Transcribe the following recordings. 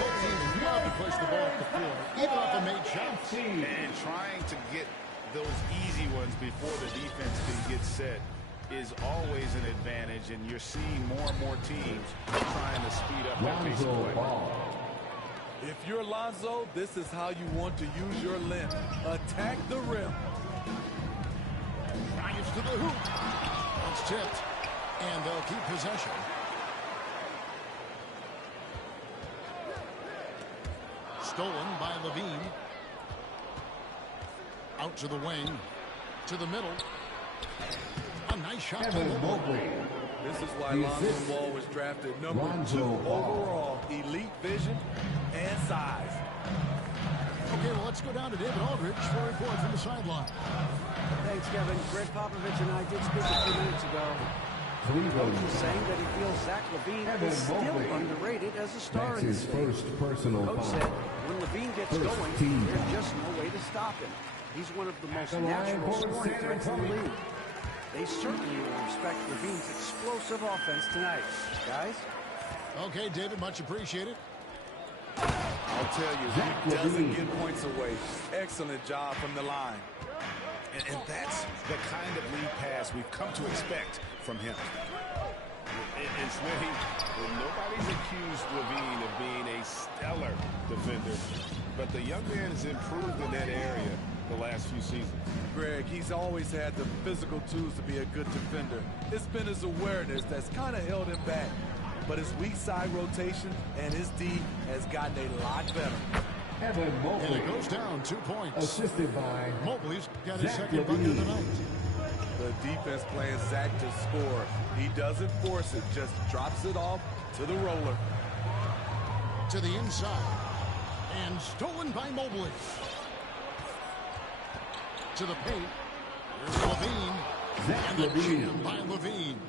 both teams love to push the ball up the field, even off the made shots. And trying to get those easy ones before the defense can get set is always an advantage, and you're seeing more and more teams trying to speed up their pace of play. If you're Lonzo, this is how you want to use your length. Attack the rim. Drives to the hoop. It's tipped, and they'll keep possession. Stolen by Levine. Out to the wing. To the middle. A nice shot by Mobley. This is why Lonzo Ball was drafted number 2 overall. Elite vision and size. Okay, well, let's go down to David Aldridge for a report from the sideline. Thanks, Kevin. Greg Popovich and I did speak a few minutes ago. Coach is saying that he feels Zach LaVine is still underrated as a star in this league. Coach said when LaVine gets going, there's just no way to stop him. He's one of the most natural scoring threats in the league. They certainly will respect LaVine's explosive offense tonight. Guys? Okay, David, much appreciated. I'll tell you, he doesn't give points away. Excellent job from the line. And that's the kind of lead pass we've come to expect from him. It's really, nobody's accused Levine of being a stellar defender, but the young man has improved in that area the last few seasons. Greg, he's always had the physical tools to be a good defender. It's been his awareness that's kind of held him back. But his weak side rotation and his D has gotten a lot better. And it goes down 2 points. Assisted by Mobley's got his second bucket of the night. The defense playing Zach to score. He doesn't force it, just drops it off to the roller. To the inside. And stolen by Mobley. To the paint. Here's Levine. And the jam by Levine.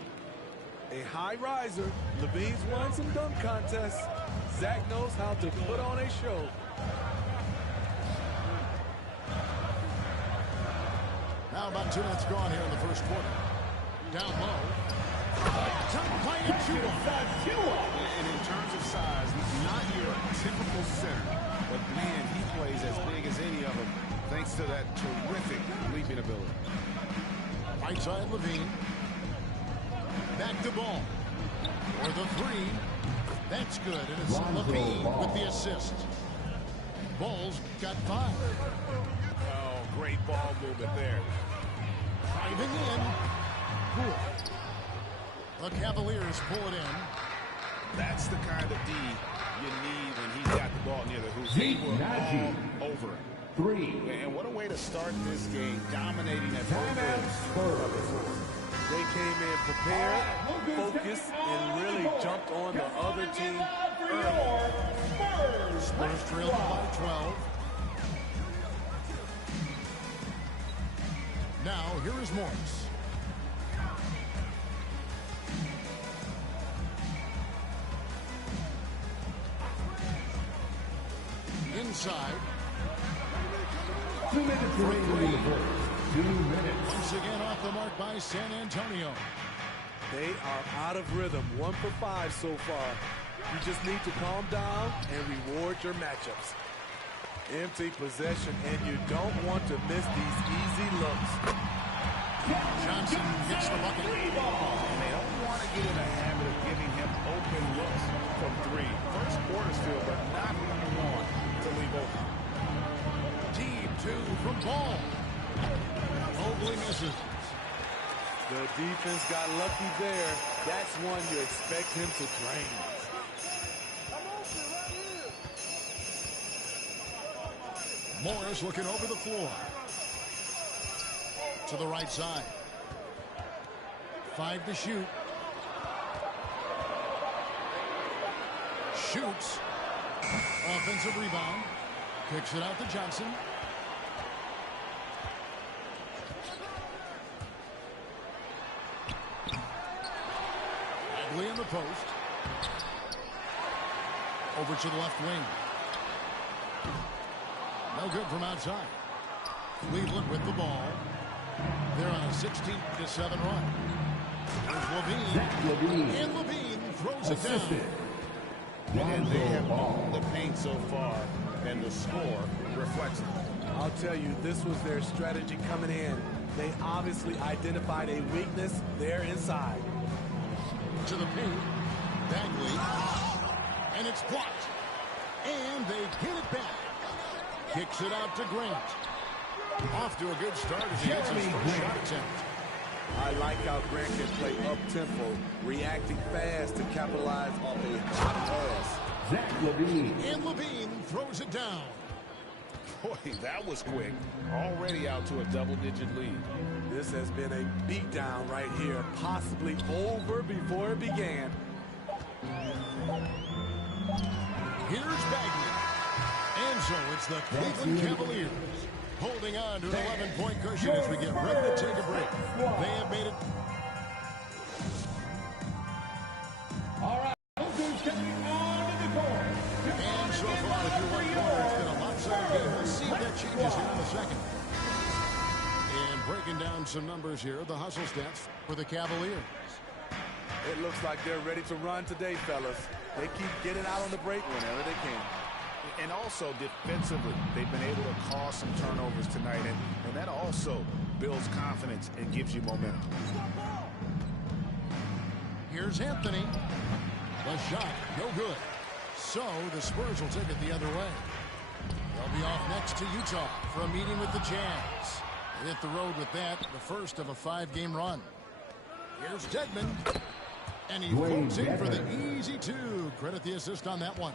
A high riser. Levine's won some dunk contests. Zach knows how to put on a show. Now about 2 minutes gone here in the first quarter. Down low. Top by Achua. And in terms of size, he's not your typical center. But man, he plays as big as any of them thanks to that terrific leaping ability. Right side Levine. Back to Ball. For the 3. That's good. And it's Levine with the assist. Ball's got 5. Oh, great ball movement there. Driving in. Cool. The Cavaliers pull it in. That's the kind of D you need when he's got the ball near the hoop. They were all over it. 3. And what a way to start this game, dominating at both ends. They came in prepared, focused, and really jumped on the other team early. Spurs trail by 12. Now, here is Morris. Inside. 2 minutes remaining in the first. 2 minutes. Once again off the mark by San Antonio. They are out of rhythm. 1 for 5 so far. You just need to calm down and reward your matchups. Empty possession, and you don't want to miss these easy looks. Johnson gets the bucket. And they don't want to get in a habit of giving him open looks from 3. First quarter still, but not what you want to leave open. Team 2 from Ball. Mobley misses. The defense got lucky there. That's one you expect him to drain. Morris looking over the floor. To the right side. 5 to shoot. Shoots. Offensive rebound. Kicks it out to Johnson. Bagley in the post. Over to the left wing. No good from outside. Cleveland with the ball. They're on a 16-7 run. There's Levine. And Levine throws it down. And they have owned the paint seen so far, and the score reflects it. I'll tell you, this was their strategy coming in. They obviously identified a weakness there inside. To the paint. Bagley. And it's blocked. And they get it back. Kicks it out to Grant. Off to a good start as he gets his first shot attempt. I like how Grant can play up-tempo, reacting fast to capitalize off a hot pass. Zach LaVine. And LaVine throws it down. Boy, that was quick. Already out to a double-digit lead. This has been a beatdown right here, possibly over before it began. Here's Bagley. And so it's the Cleveland Cavaliers holding on to an 11-point cushion as we get ready to take a break. They have made it. All right, who's coming on to the court? And so far, if you're one corner, it's been a lopsided game. Let's see if that changes here in a second. And breaking down some numbers here, the hustle stats for the Cavaliers. It looks like they're ready to run today, fellas. They keep getting out on the break whenever they can. And also defensively, they've been able to cause some turnovers tonight, and that also builds confidence and gives you momentum. Here's Anthony. The shot, no good. So the Spurs will take it the other way. They'll be off next to Utah for a meeting with the Jazz. They hit the road with that, the first of a 5-game run. Here's Dedmon. And he floats in for the easy two. Credit the assist on that one.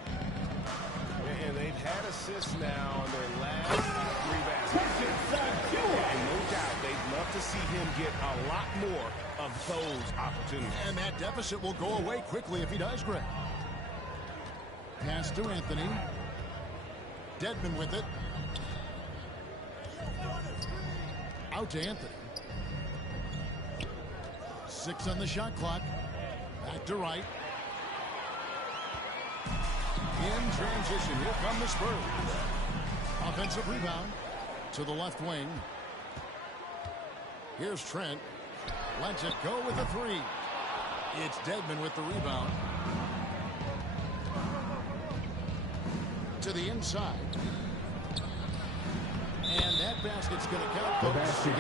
And they've had assists now on their last 3 baskets. And no doubt they'd love to see him get a lot more of those opportunities. And that deficit will go away quickly if he does, Greg. Pass to Anthony. Dedmon with it. Out to Anthony. 6 on the shot clock. Back to right. In transition, here come the Spurs. Offensive rebound to the left wing. Here's Trent. Lets it go with a 3. It's Dedmon with the rebound. To the inside. And that basket's going to count. The basket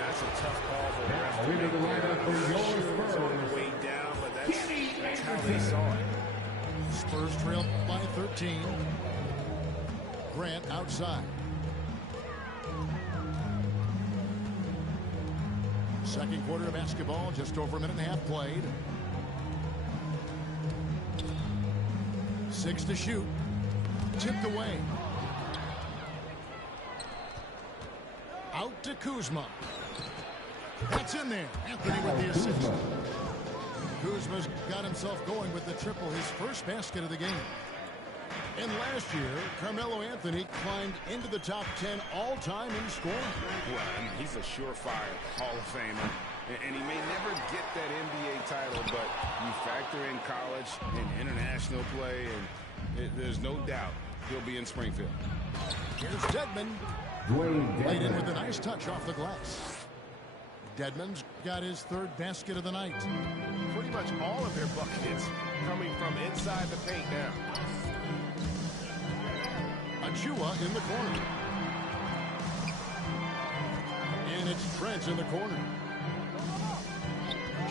That's a tough call for the ref. Way down, but that's how they saw it. Spurs trail by 13. Grant outside. Second quarter of basketball, just over a minute and a half played. 6 to shoot. Tipped away. Out to Kuzma. That's in there. Anthony with the assist. Kuzma's got himself going with the triple, his first basket of the game. And last year, Carmelo Anthony climbed into the top 10 all-time in scoring. Well, I mean, he's a surefire Hall of Famer. And he may never get that NBA title, but you factor in college and international play, and there's no doubt he'll be in Springfield. Here's Dedmon. Laid in with a nice touch off the glass. Dedmon's got his 3rd basket of the night. Pretty much all of their buckets coming from inside the paint now. Achua in the corner. And it's Trent in the corner.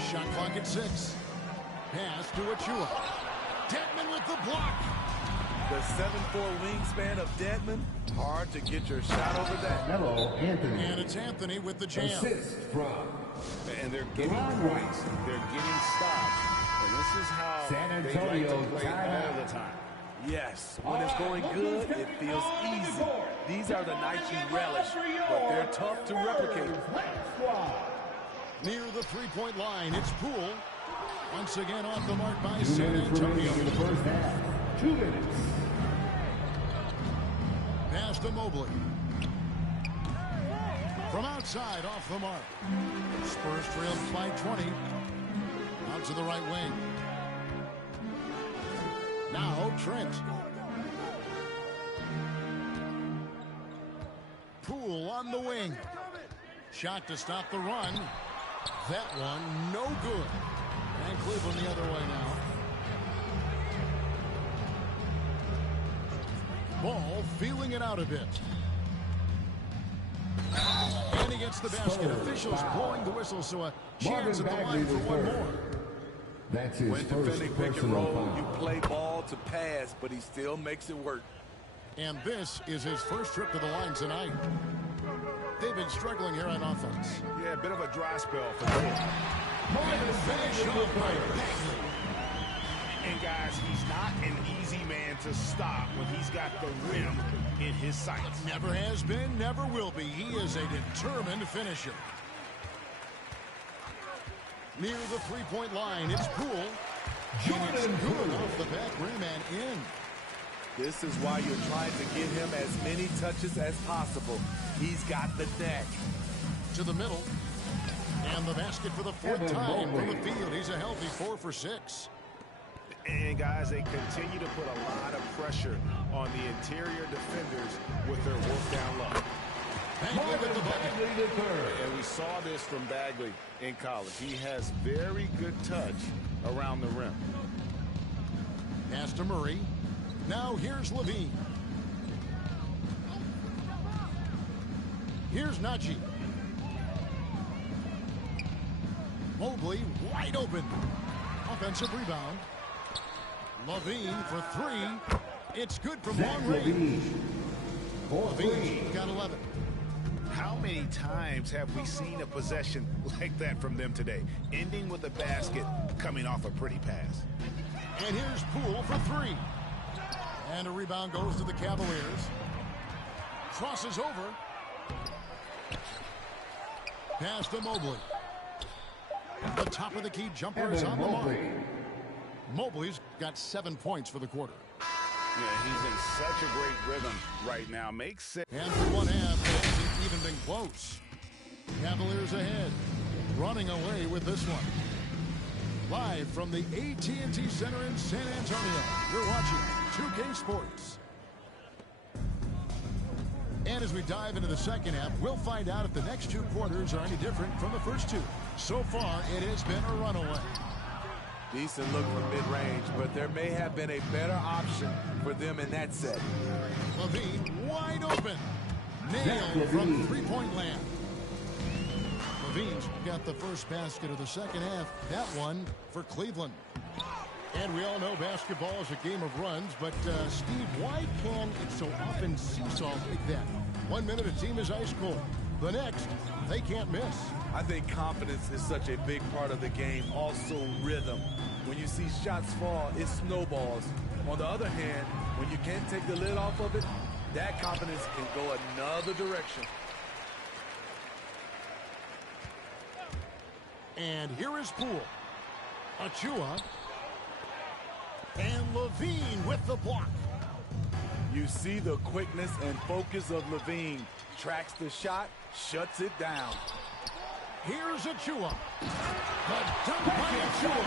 Shot clock at 6. Pass to Achua. Dedmon with the block. The 7'4" wingspan of Dedmon. Hard to get your shot over that. Carmelo Anthony. And it's Anthony with the jam. Assist from. And they're getting points. They're getting stops. And this is how San they like Antonio to play all the time. Yes, when it's going good, it feels easy. These are the nights you relish, but they're tough to replicate. Near the 3-point line, it's Poole. Once again off the mark by 2 San minutes remaining Antonio. in the first half. 2 minutes. Pass to Mobley. From outside, off the mark. Spurs trail by 20. Out to the right wing. Now Trent. Poole on the wing. Shot to stop the run. That one no good. And Cleveland the other way now. Ball feeling it out a bit. And he gets the basket. Officials blowing the whistle, so a chance at the line for one more. That's his When first defending pick and personal roll, foul. you play ball to pass, but he still makes it work. And this is his first trip to the line tonight. They've been struggling here on offense. Yeah, a bit of a dry spell for them. And finish off by Bagley. And guys, he's not an easy man to stop when he's got the rim in his sights. Never has been, never will be. He is a determined finisher. Near the three-point line, it's Poole. And it's good off the back rim and in. This is why you're trying to get him as many touches as possible. He's got the neck. To the middle. And the basket for the fourth time from the field. He's a healthy 4 for 6. And guys, they continue to put a lot of pressure on the interior defenders with their work down low. Bagley with the bucket. And we saw this from Bagley in college. He has very good touch around the rim. Pass to Murray. Now here's Levine. Here's Najee. Mobley wide open. Offensive rebound. Levine for 3. It's good from long range. Levine's got 11. How many times have we seen a possession like that from them today, ending with a basket coming off a pretty pass? And here's Poole for 3. And a rebound goes to the Cavaliers. Crosses over. Pass to Mobley. The top of the key jumper is on the mark. Mobley's got 7 points for the quarter. Yeah, he's in such a great rhythm right now. Makes sense. And for one half, it hasn't even been close. Cavaliers ahead, running away with this one. Live from the AT&T Center in San Antonio, you're watching 2K Sports. And as we dive into the second half, we'll find out if the next 2 quarters are any different from the first 2. So far, it has been a runaway. Decent look from mid-range, but there may have been a better option for them in that set. Levine wide open. Nailed from three-point land. Levine's got the first basket of the second half. That one for Cleveland. And we all know basketball is a game of runs, but Steve, why can it so often seesaw like that? 1 minute a team is ice cold. The next, they can't miss. I think confidence is such a big part of the game. Also rhythm. When you see shots fall, it snowballs. On the other hand, when you can't take the lid off of it, that confidence can go another direction. And here is Poole. Achua. And Levine with the block. You see the quickness and focus of Levine. Tracks the shot, shuts it down. Here's Achua. The dunk by Achua.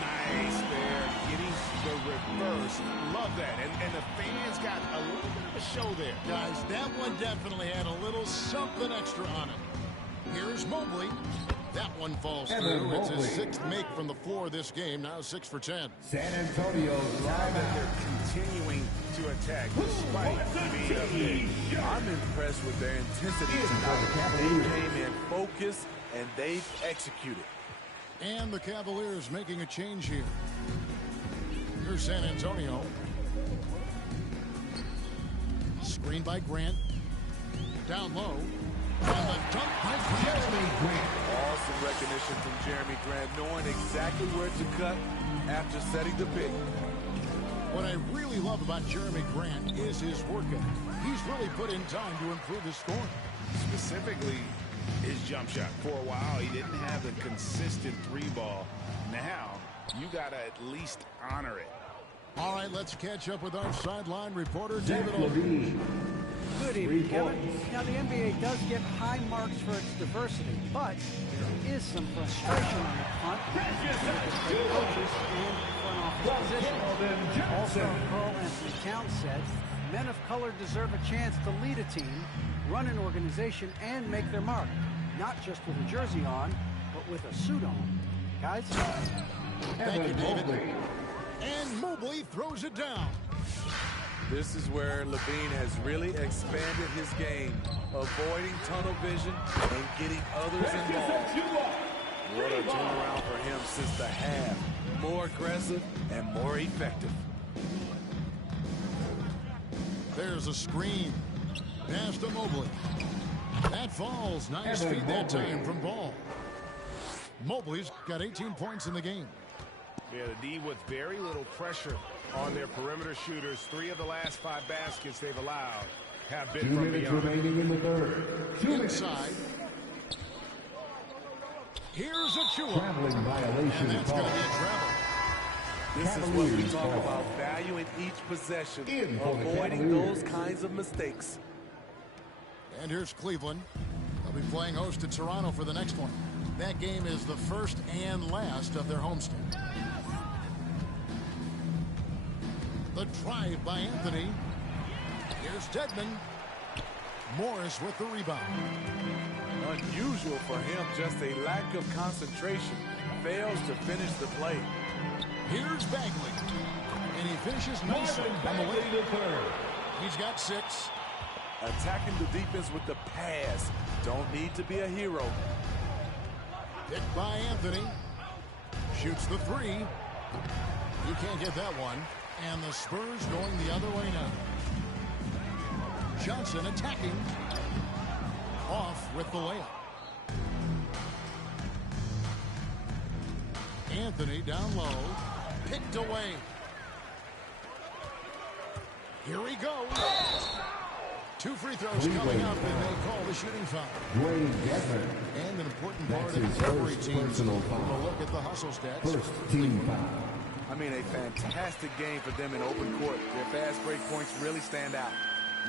Nice there, getting the reverse. Love that. And the fans got a little bit of a show there. Guys, that one definitely had a little something extra on it. Here's Mobley. That one falls through. It's his 6th make from the floor this game. Now 6 for 10. San Antonio They're continuing to attack despite being up big. I'm impressed with their intensity tonight. They came in focused and they've executed. And the Cavaliers making a change here. Here's San Antonio. Screen by Grant. Down low. And the dunk by Jeremy Grant. Awesome recognition from Jeremy Grant, knowing exactly where to cut after setting the pick. What I really love about Jeremy Grant is his work ethic. He's really put in time to improve his scoring. Specifically, his jump shot. For a while, he didn't have a consistent 3-ball. Now, you got to at least honor it. All right, let's catch up with our sideline reporter, David O'Brien. Good evening, Kevin. Now, the NBA does get high marks for its diversity, but there is some frustration on the front with the coaches and front office position. All-Star Carl Anthony Towns said, men of color deserve a chance to lead a team, run an organization, and make their mark, not just with a jersey on, but with a suit on. Guys? Thank you, David. And Mobley throws it down. This is where Levine has really expanded his game, avoiding tunnel vision and getting others involved. What a turnaround for him since the half. More aggressive and more effective. There's a screen. Pass to Mobley. That falls. Nice feed that time from Ball. Mobley's got 18 points in the game. Yeah, the D with very little pressure on their perimeter shooters. 3 of the last 5 baskets they've allowed have been 2 from minutes beyond. remaining in the third. 2 minutes. Inside. Here's a Chua. Traveling violation And that's call. going to be a travel. This is what we talk about, valuing each possession, avoiding those kinds of mistakes. And here's Cleveland. They'll be playing host to Toronto for the next one. That game is the first and last of their homestand. The drive by Anthony. Here's Dedmon. Morris with the rebound. Unusual for him, just a lack of concentration. Fails to finish the play. Here's Bagley. And he finishes nicely on the way. He's got 6. Attacking the defense with the pass. Don't need to be a hero. Picked by Anthony. Shoots the 3. You can't get that one. And the Spurs going the other way now. Johnson attacking. Off with the layup. Anthony down low. Picked away. Here he goes. 2 free throws coming up, and they call the shooting foul. Dwayne Dedmon. And an important That's part his of every first team's personal will foul. look at the hustle stats. First team foul. I mean, a fantastic game for them in open court. Their fast break points really stand out.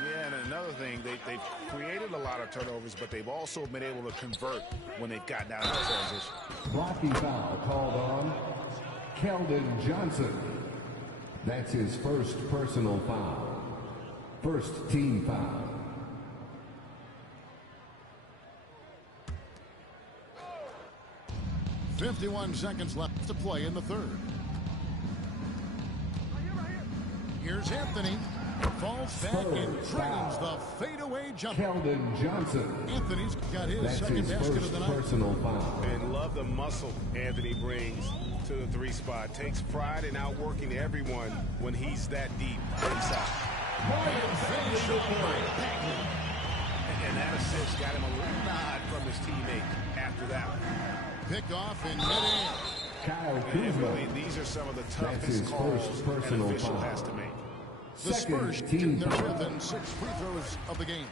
Yeah, and another thing, they've created a lot of turnovers, but they've also been able to convert when they've gotten out of transition. Blocking foul called on Keldon Johnson. That's his first personal foul. First team foul. .51 seconds left to play in the third. Here's Anthony. Falls back and drains the fadeaway jumper. Keldon Johnson. Anthony's got his That's second his basket first of the night. personal foul. And love the muscle Anthony brings to the 3 spot. Takes pride in outworking everyone when he's that deep inside. And finished off by Bagley. And that assist got him a little nod from his teammate after that one. Picked off in midair. Kyle And really, Kuzma. these are some of the That's toughest his calls first an personal official foul. has to make. The Spurs Second shooting team their foul. 5th and 6th free throws of the game.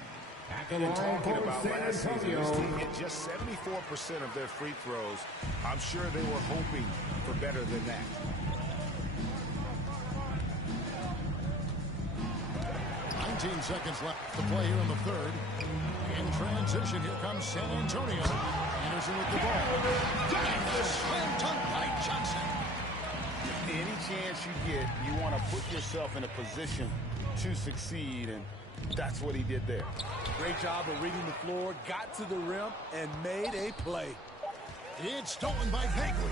At the And line talking for about San last season, this Antonio. team hit just 74% of their free throws. I'm sure they were hoping for better than that. 19 seconds left to play here in the third. In transition, here comes San Antonio. Anderson with the ball. And the slam dunk by Johnson. Any chance you get, you want to put yourself in a position to succeed, and that's what he did there. Great job of reading the floor, got to the rim, and made a play. It's stolen by Bagley.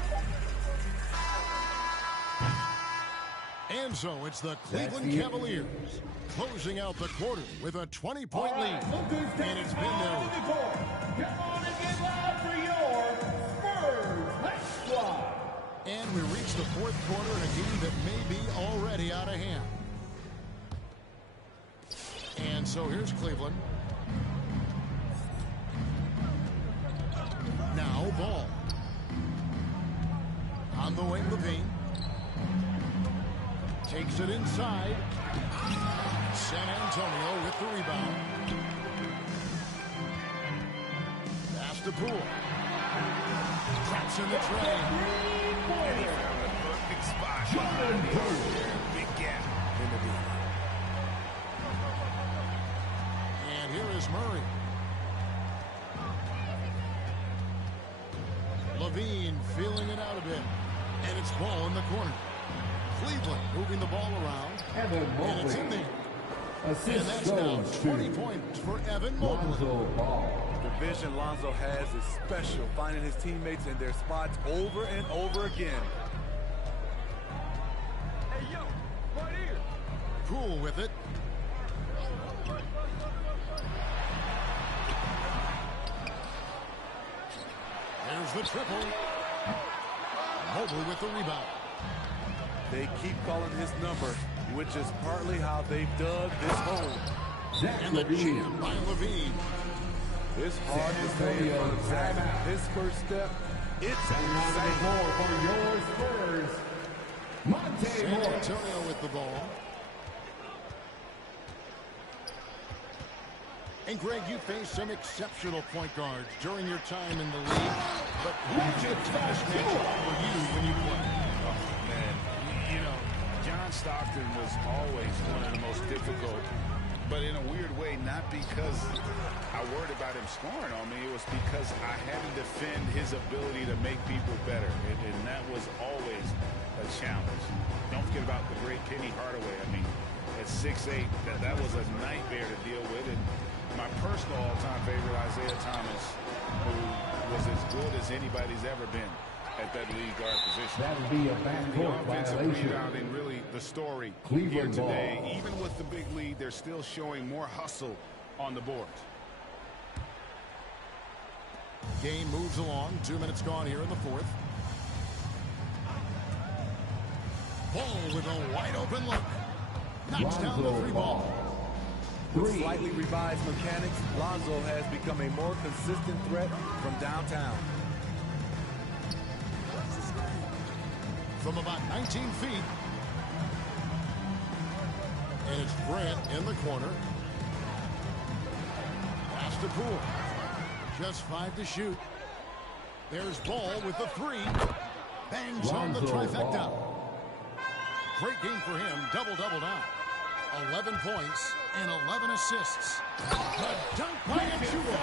And so it's the Cleveland Cavaliers closing out the quarter with a 20-point lead. And it's been their... Come on and get loud for your Spurs. Let's fly. And we reach the 4th quarter in a game that may be already out of hand. And so here's Cleveland. Now Ball. On the way, Levine. Takes it inside. San Antonio with the rebound. Pass to Poole. Traps in the tray. And he found the perfect spot. Big gap in the deep. And here is Murray. Levine feeling it out a bit. And it's Ball in the corner. Cleveland moving the ball around. Evan And it's in Mobley. there. And Assist that's now goes 20 to points for Evan Mobley. Lonzo Ball. The vision Lonzo has is special, finding his teammates in their spots over and over again. Poole with it. There's the triple. Mobley with the rebound. They keep calling his number, which is partly how they've dug this hole. And the jam by Levine. It's hard to stay in front of Zach. His first step, it's insane. For your Spurs, Monte San Morris. Antonio with the ball. And Greg, you faced some exceptional point guards during your time in the league. But who's the toughest matchup for you when you play? Oh, man. You know, John Stockton was always one of the most difficult. But in a weird way, not because I worried about him scoring on me. It was because I had to defend his ability to make people better. And that was always a challenge. Don't forget about the great Penny Hardaway. I mean, at 6'8", that was a nightmare to deal with. And my personal all-time favorite, Isaiah Thomas, who was as good as anybody's ever been at that lead guard position. That would be a The backcourt offensive violation. rebounding, really the story Cleveland here today. ball. Even with the big lead, they're still showing more hustle on the board. Game moves along. 2 minutes gone here in the fourth. Ball with a wide open look. Knocks down the three ball. With slightly revised mechanics, Lonzo has become a more consistent threat from downtown. From about 19 feet. And it's Grant in the corner. Pass to Poole. Just 5 to shoot. There's Ball with the three. Bangs on the trifecta. Great game for him. Double-double now. 11 points and 11 assists. The dunk by Achua.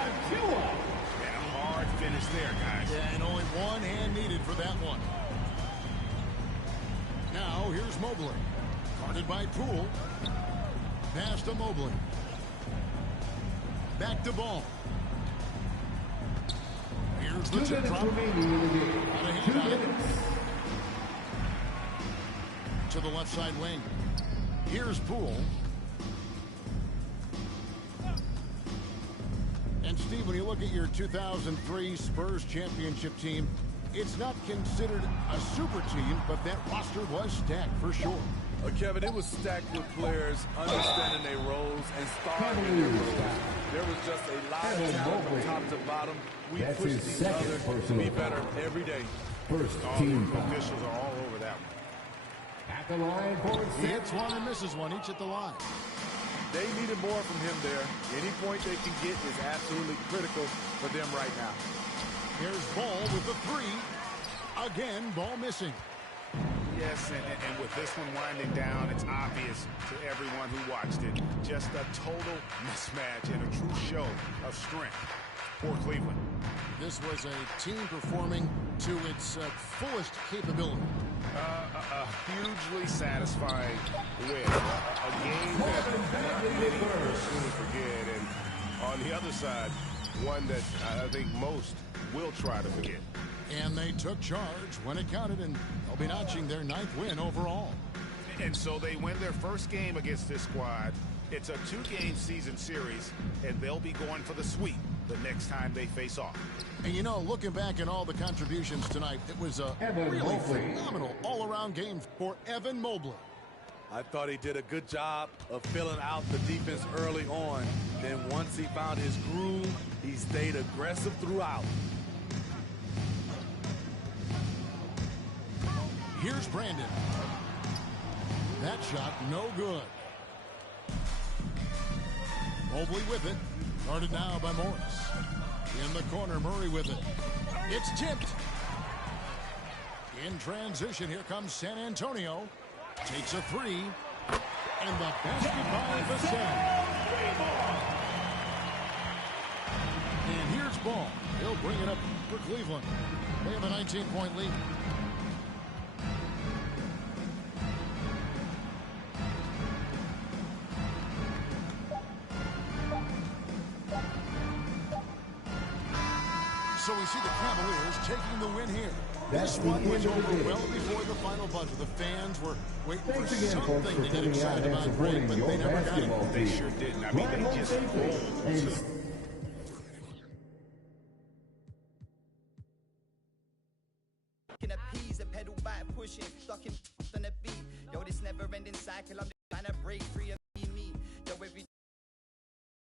And a hard finish there, guys. Yeah, and only one hand needed for that one. Now here's Mobley. Guarded by Poole. Pass to Mobley. Back to Ball. Here's the 2 tip minutes drop. remaining in the game. Got a 2 hand on it. minutes. To the left side wing. Here's Poole. And Steve, when you look at your 2003 Spurs championship team, it's not considered a super team, but that roster was stacked for sure. Kevin, it was stacked with players understanding their roles and starring in their roles. There was just a lot of talent from top to bottom. We That's pushed his each second other to personal be better foul. every day. First All team the foul. officials are all over that one. At the line for He hits one and misses one, each at the line. They needed more from him there. Any point they can get is absolutely critical for them right now. Here's Ball with the three. Again, Ball missing. Yes, and with this one winding down, it's obvious to everyone who watched it. Just a total mismatch and a true show of strength for Cleveland. This was a team performing to its fullest capability. A hugely satisfying win. A game that not many will soon forget. And on the other side, one that I think most will try to forget. And they took charge when it counted, and they'll be notching their 9th win overall. And so they win their first game against this squad. It's a 2-game season series, and they'll be going for the sweep the next time they face off. And you know, looking back at all the contributions tonight, it was a Evan really Mobley. phenomenal all-around game for Evan Mobley. I thought he did a good job of filling out the defense early on. Then once he found his groove, he stayed aggressive throughout. Here's Brandon. That shot no good. Mobley with it. Guarded now by Morris. In the corner, Murray with it. It's tipped. In transition, here comes San Antonio. Takes a three. And the basket by Vassell. And here's Ball. He'll bring it up for Cleveland. They have a 19-point lead. So we see the Cavaliers taking the win here. This one was over well before the final buzzer. The fans were waiting for something to get excited about break, but they never got it. They sure didn't. I mean, they just rolled. Appease a pedal by pushing, stuck in on the beat. Yo, this never ending cycle.